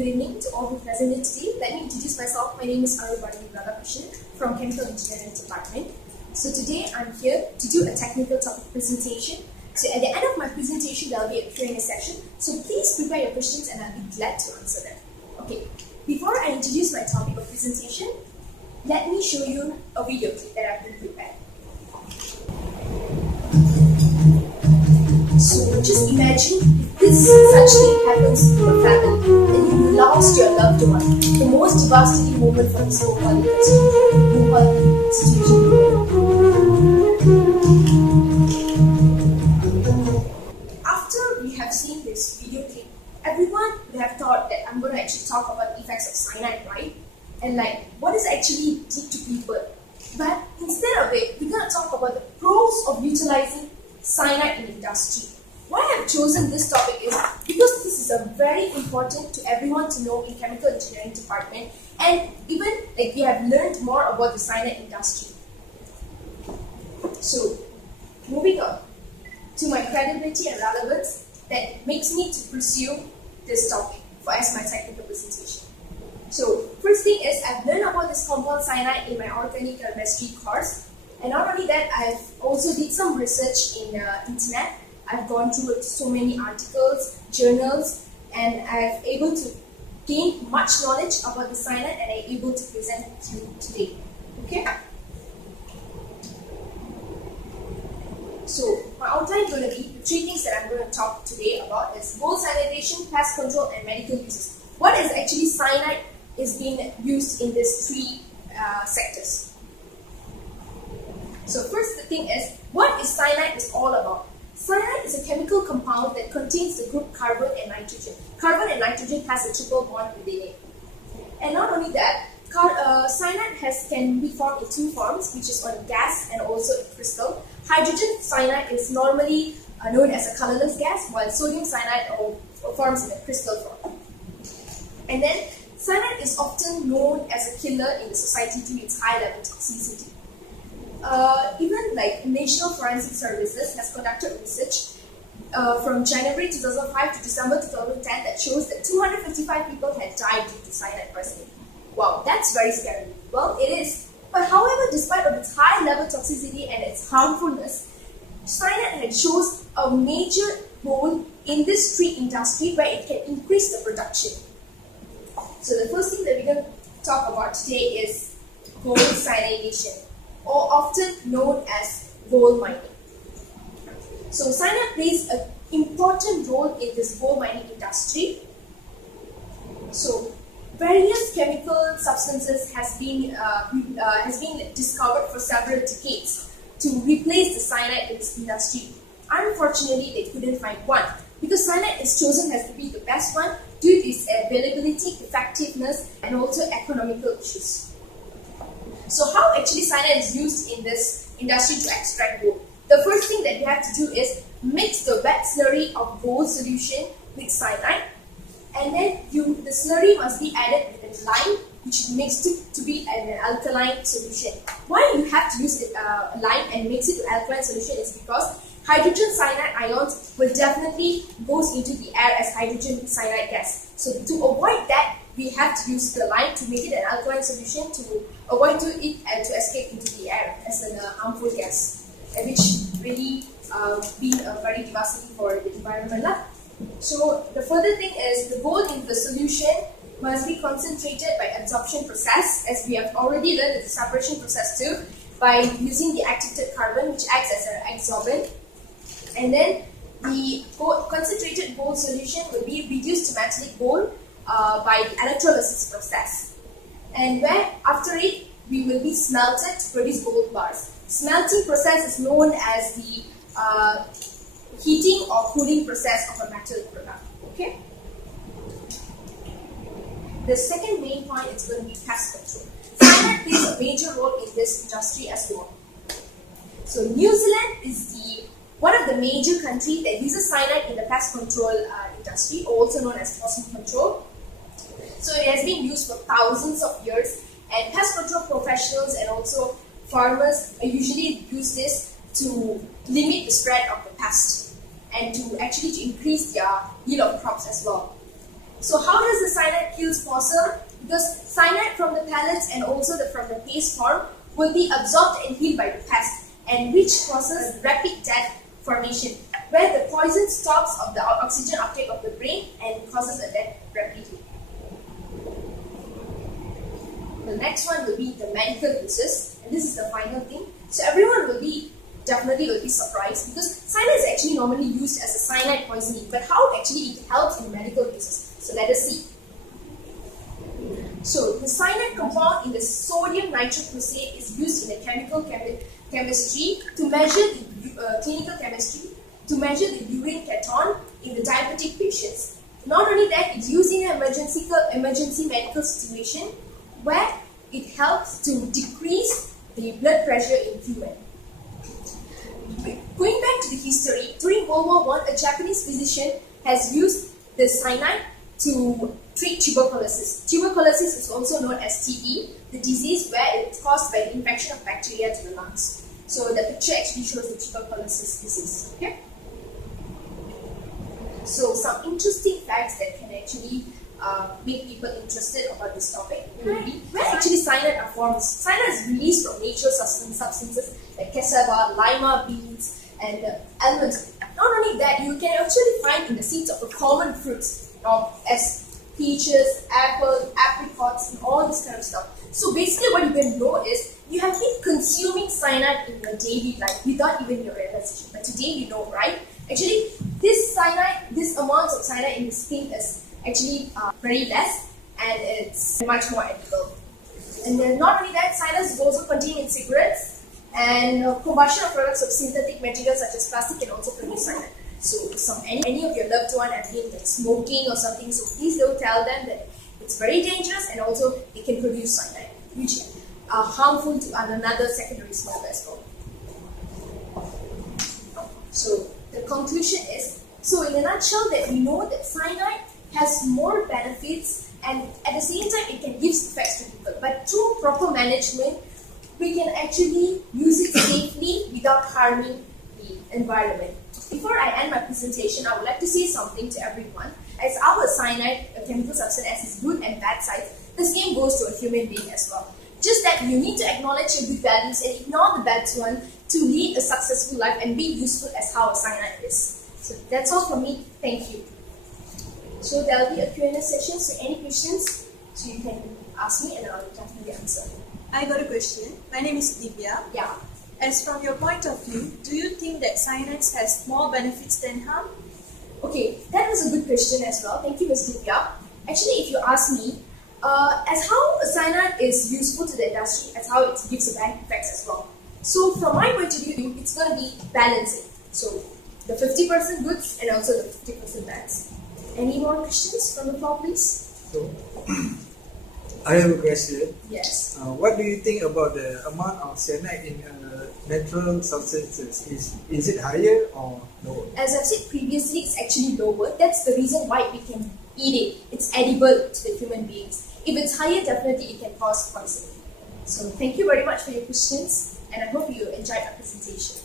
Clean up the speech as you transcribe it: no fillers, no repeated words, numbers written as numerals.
Good evening to all who present here today. Let me introduce myself. My name is ArulBharathi from Chemical Engineering Department. So today I'm here to do a technical topic presentation. So at the end of my presentation, there will be a Q&A session. So please prepare your questions and I'll be glad to answer them. Okay, before I introduce my topic of presentation, let me show you a video clip that I've been prepared. So just imagine if such thing happens to your family and you lost your loved one, the most devastating moment for this whole situation. After we have seen this video clip, everyone would have thought that I'm going to actually talk about the effects of cyanide, right? And like, what is actually did to people? But instead of it, we're going to talk about the pros of utilizing cyanide in industry. Why I have chosen this topic is because this is a very important to everyone to know in chemical engineering department, and even like we have learned more about the cyanide industry. So moving on to my credibility and relevance that makes me to pursue this topic for as my technical presentation. So first thing is I've learned about this compound cyanide in my organic chemistry course, and not only that, I've also did some research in internet. I've gone through so many articles, journals, and I've able to gain much knowledge about the cyanide, and I'm able to present it to you today. Okay? So my outline is going to be the three things that I'm going to talk today about is bowl sanitation, pest control, and medical uses. What is actually cyanide is being used in these three sectors. So first the thing is, what is cyanide is all about? Cyanide is a chemical compound that contains the group carbon and nitrogen. Carbon and nitrogen has a triple bond within it. And not only that, cyanide can be formed in two forms, which is on a gas and also a crystal. Hydrogen cyanide is normally known as a colorless gas, while sodium cyanide forms in a crystal form. And then cyanide is often known as a killer in the society due to its high level toxicity. Even like National Forensic Services has conducted research from January 2005 to December 2010 that shows that 255 people had died due to cyanide poisoning. Wow, that's very scary. Well, it is. But however, despite of its high level toxicity and its harmfulness, cyanide shows a major role in this tree industry where it can increase the production. So the first thing that we're going to talk about today is gold cyanidation, or often known as gold mining. So cyanide plays an important role in this gold mining industry. So various chemical substances has been discovered for several decades to replace the cyanide in this industry. Unfortunately, they couldn't find one because cyanide is chosen as to be the best one due to its availability, effectiveness, and also economical issues. So how actually cyanide is used in this industry to extract gold? The first thing that you have to do is mix the wet slurry of gold solution with cyanide, and then the slurry must be added with a lime, which makes it to be an alkaline solution. Why you have to use lime and mix it to alkaline solution is because hydrogen cyanide ions will definitely goes into the air as hydrogen cyanide gas. So to avoid that, we have to use the lime to make it an alkaline solution to avoid it to escape into the air as a harmful gas, which really been very devastating for the environment. So the further thing is the gold in the solution must be concentrated by absorption process, as we have already learned the separation process too, by using the activated carbon, which acts as an adsorbent. And then the concentrated gold solution will be reduced to metallic gold by the electrolysis process. And where after it, we will be smelted to produce gold bars. Smelting process is known as the heating or cooling process of a metal product. Okay. The second main point is going to be pest control. Cyanide plays a major role in this industry as well. So New Zealand is one of the major countries that uses cyanide in the pest control industry, also known as possum control. So it has been used for thousands of years, and pest control professionals and also farmers usually use this to limit the spread of the pest and to increase their yield of crops as well. So how does the cyanide kills possum? Because cyanide from the pellets and also from the paste form will be absorbed and healed by the pest, and which causes rapid death formation, where the poison stops of the oxygen uptake of the brain and causes a death rapidly. The next one will be the medical uses, and this is the final thing. So everyone will be definitely surprised, because cyanide is actually normally used as a cyanide poisoning, but how actually it helps in medical uses. So let us see. So the cyanide compound in the sodium nitrocrusate is used in the chemical chemistry to measure the clinical chemistry to measure the urine ketone in the diabetic patients. Not only that, it's used in an emergency medical situation where it helps to decrease the blood pressure in human. Going back to the history, during World War I, a Japanese physician has used the cyanide to treat tuberculosis. Tuberculosis is also known as TB, the disease where it's caused by the infection of bacteria to the lungs. So the picture actually shows the tuberculosis disease. Okay. So some interesting facts that can actually make people interested about this topic will be where actually cyanide are formed. Cyanide is released from natural substances like cassava, lima beans, and almonds. Not only that, you can actually find in the seeds of the common fruits as peaches, apples, apricots, and all this kind of stuff. So basically what you can know is you have been consuming cyanide in your daily life without even your realization. But today you know, right? Actually, this amount of cyanide in the skin is actually very less, and it's much more edible. And then not only that, cyanide is also contained in cigarettes, and combustion of products of synthetic materials such as plastic can also produce cyanide. So any of your loved one have been like smoking or something, so please don't tell them that it's very dangerous, and also it can produce cyanide, which are harmful to another secondary smoke as well. So the conclusion is, so in a nutshell, that we know that cyanide has more benefits, and at the same time it can give effects to people. But through proper management, we can actually use it safely without harming the environment. Before I end my presentation, I would like to say something to everyone. As our cyanide, a chemical substance, has its good and bad sides, the same goes to a human being as well. Just that you need to acknowledge your good values and ignore the bad one to lead a successful life and be useful as how a cyanide is. So that's all from me. Thank you. So there will be a Q&A session, so any questions, so you can ask me and I will definitely answer. I got a question. My name is Divya. Yeah. As from your point of view, do you think that cyanide has more benefits than harm? Okay, that was a good question as well. Thank you, Ms. Divya. Actually, if you ask me, as how cyanide is useful to the industry, as how it gives a bad effects as well. So from my point of view, it's going to be balancing. So the 50% goods and also the 50% bads. Any more questions from the floor, please? So, I have a question. Yes. What do you think about the amount of cyanide in natural substances? Is it higher or lower? As I've said previously, it's actually lower. That's the reason why we can eat it. It's edible to the human beings. If it's higher, definitely it can cause poison. So thank you very much for your questions, and I hope you enjoyed our presentation.